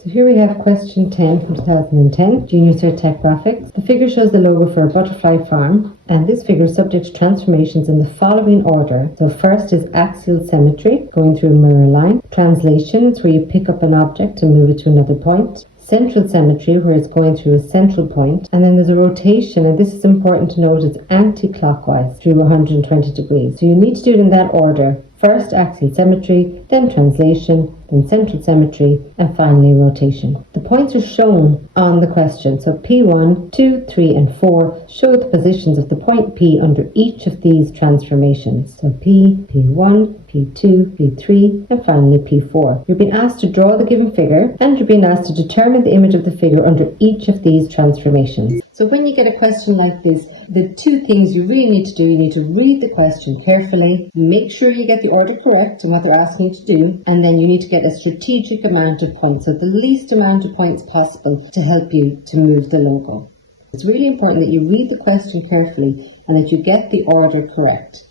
So here we have question 10 from 2010, Junior Cert Tech Graphics. The figure shows the logo for a butterfly farm, and this figure is subject to transformations in the following order. So first is axial symmetry, going through a mirror line. Translation, it's where you pick up an object and move it to another point. Central symmetry, where it's going through a central point. And then there's a rotation, and this is important to note, it's anti-clockwise through 120 degrees. So you need to do it in that order. First axial symmetry, then translation, then central symmetry, and finally rotation. The points are shown on the question. So P1, 2, 3, and 4 show the positions of the point P under each of these transformations. So P, P1, P2, P3, and finally P4. You're being asked to draw the given figure, and you're being asked to determine the image of the figure under each of these transformations. So when you get a question like this, the two things you really need to do, you need to read the question carefully, make sure you get the order correct and what they're asking you to do, and then you need to get a strategic amount of points, so the least amount of points possible to help you to move the logo. It's really important that you read the question carefully and that you get the order correct.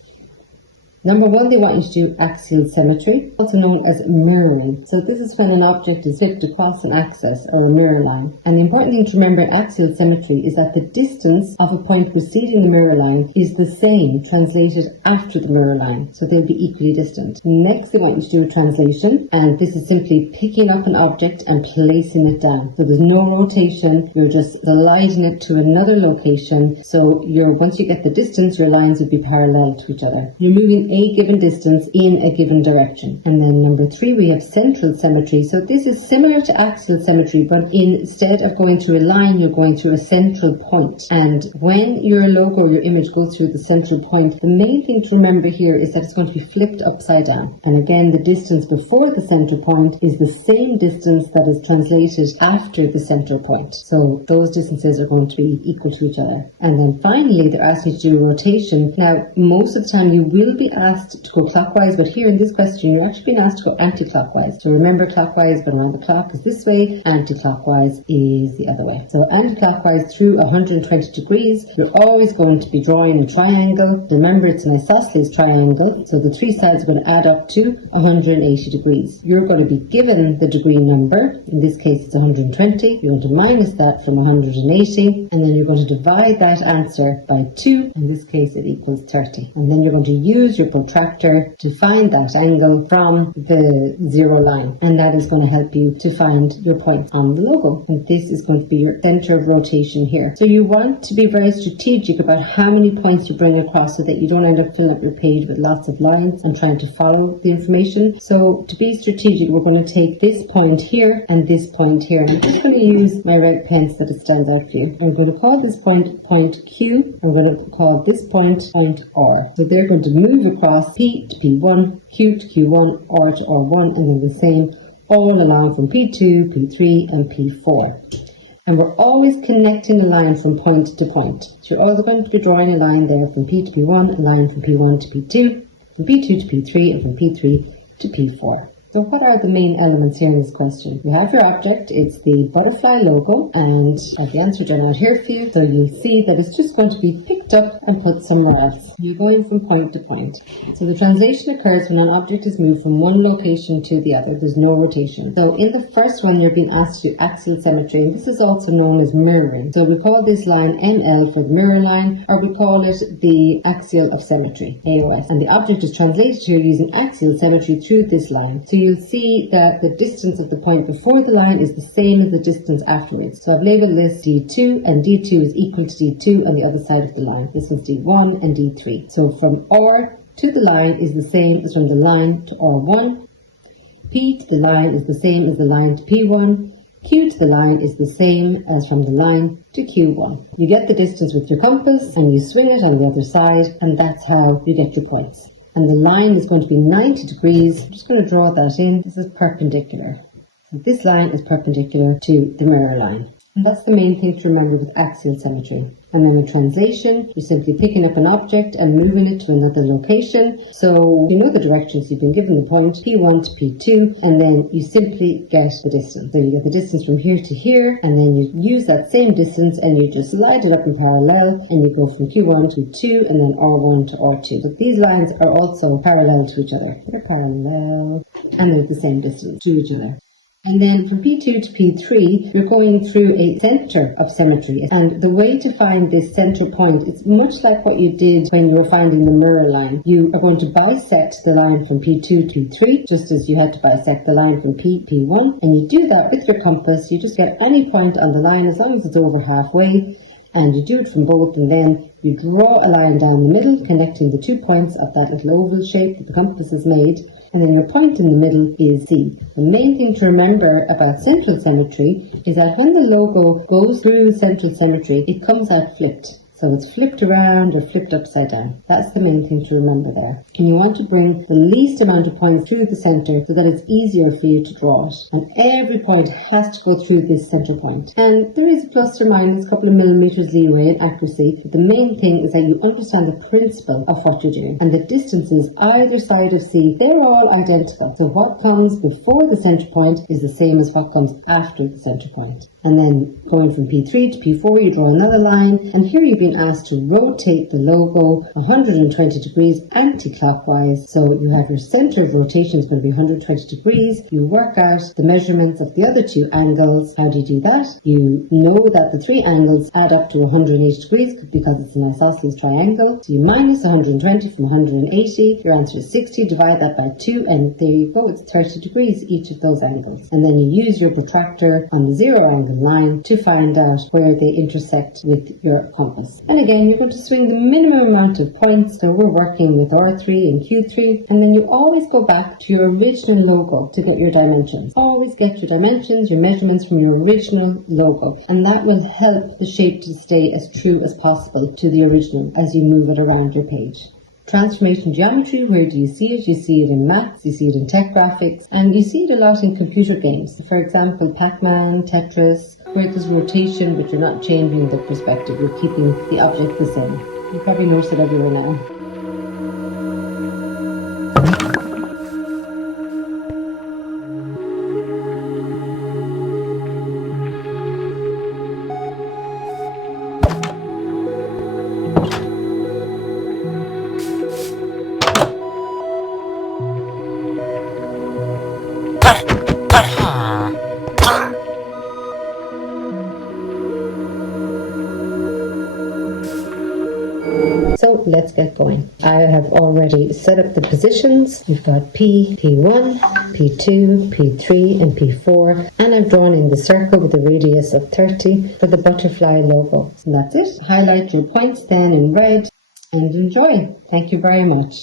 Number one, they want you to do axial symmetry, also known as mirroring. So this is when an object is flipped across an axis or a mirror line. And the important thing to remember in axial symmetry is that the distance of a point preceding the mirror line is the same translated after the mirror line. So they'll be equally distant. Next, they want you to do a translation. And this is simply picking up an object and placing it down. So there's no rotation. You're just sliding it to another location. So once you get the distance, your lines will be parallel to each other. You're moving a given distance in a given direction. And then number 3, we have central symmetry. So this is similar to axial symmetry, but instead of going through a line, you're going through a central point. And when your logo or your image goes through the central point, the main thing to remember here is that it's going to be flipped upside down. And again, the distance before the central point is the same distance that is translated after the central point. So those distances are going to be equal to each other. And then finally, they're asking you to do a rotation. Now, most of the time you will be asked to go clockwise, but here in this question you're actually being asked to go anti-clockwise. So remember, clockwise but around the clock is this way, anti-clockwise is the other way. So anti-clockwise through 120 degrees, you're always going to be drawing a triangle. Remember, it's an isosceles triangle, so the 3 sides are going to add up to 180 degrees. You're going to be given the degree number, in this case it's 120, you're going to minus that from 180, and then you're going to divide that answer by 2, in this case it equals 30. And then you're going to use your protractor to find that angle from the 0 line, and that is going to help you to find your point on the logo. And this is going to be your center of rotation here. So you want to be very strategic about how many points you bring across so that you don't end up filling up your page with lots of lines and trying to follow the information. So to be strategic, we're going to take this point here and this point here, and I'm just going to use my red pen so that it stands out for you. I'm going to call this point Q. I'm going to call this point R. So they're going to move across P to P1, Q to Q1, R to R1, and then the same all along from P2, P3, and P4. And we're always connecting a line from point to point. So you're also going to be drawing a line there from P to P1, a line from P1 to P2, from P2 to P3, and from P3 to P4. So what are the main elements here in this question? You have your object, it's the butterfly logo, and I have the answer done out here for you. So you'll see that it's just going to be picked up and put somewhere else. You're going from point to point. So the translation occurs when an object is moved from one location to the other. There's no rotation. So in the first one, you're being asked to do axial symmetry, and this is also known as mirroring. So we call this line ML for the mirror line, or we call it the axial of symmetry, AOS. And the object is translated here using axial symmetry through this line. So you'll see that the distance of the point before the line is the same as the distance afterwards. So I've labelled this D2, and D2 is equal to D2 on the other side of the line. This is D1 and D3. So from R to the line is the same as from the line to R1. P to the line is the same as the line to P1. Q to the line is the same as from the line to Q1. You get the distance with your compass and you swing it on the other side, and that's how you get your points. And the line is going to be 90 degrees. I'm just going to draw that in. This is perpendicular. So this line is perpendicular to the mirror line. And that's the main thing to remember with axial symmetry. And then with translation, you're simply picking up an object and moving it to another location. So you know the directions, you've been given the point P1 to P2, and then you simply get the distance. So you get the distance from here to here, and then you use that same distance and you just slide it up in parallel, and you go from Q1 to 2 and then R1 to R2. But these lines are also parallel to each other. They're parallel and they're the same distance to each other. And then from P2 to P3, you're going through a center of symmetry. And the way to find this center point is much like what you did when you were finding the mirror line. You are going to bisect the line from P2 to P3, just as you had to bisect the line from P1. And you do that with your compass. You just get any point on the line as long as it's over halfway. And you do it from both, and then you draw a line down the middle, connecting the 2 points of that little oval shape that the compass has made. And then your point in the middle is C. The main thing to remember about central symmetry is that when the logo goes through central symmetry, it comes out flipped. So it's flipped around or flipped upside down. That's the main thing to remember there. And you want to bring the least amount of points through the center so that it's easier for you to draw it. And every point has to go through this center point. And there is a plus or minus a couple of millimeters leeway in accuracy, but the main thing is that you understand the principle of what you're doing. And the distances either side of C, they're all identical. So what comes before the center point is the same as what comes after the center point. And then going from P3 to P4, you draw another line, and here you've been asked to rotate the logo 120 degrees anti-clockwise. So you have your center of rotation is going to be 120 degrees. You work out the measurements of the other two angles. How do you do that? You know that the three angles add up to 180 degrees because it's an isosceles triangle. So you minus 120 from 180. Your answer is 60. Divide that by 2, and there you go. It's 30 degrees each of those angles. And then you use your protractor on the zero angle line to find out where they intersect with your compass. And again, you're going to swing the minimum amount of points. So we're working with R3 and Q3, and then you always go back to your original logo to get your dimensions. Always get your dimensions, your measurements from your original logo, and that will help the shape to stay as true as possible to the original as you move it around your page. Transformation geometry, where do you see it? You see it in maths, you see it in tech graphics, and you see it a lot in computer games. For example, Pac-Man, Tetris, where there's rotation but you're not changing the perspective, you're keeping the object the same. You probably notice it everywhere now. So let's get going. I have already set up the positions. We've got P, P1, P2, P3 and P4, and I've drawn in the circle with a radius of 30 for the butterfly logo. And that's it. Highlight your points then in red and enjoy. Thank you very much.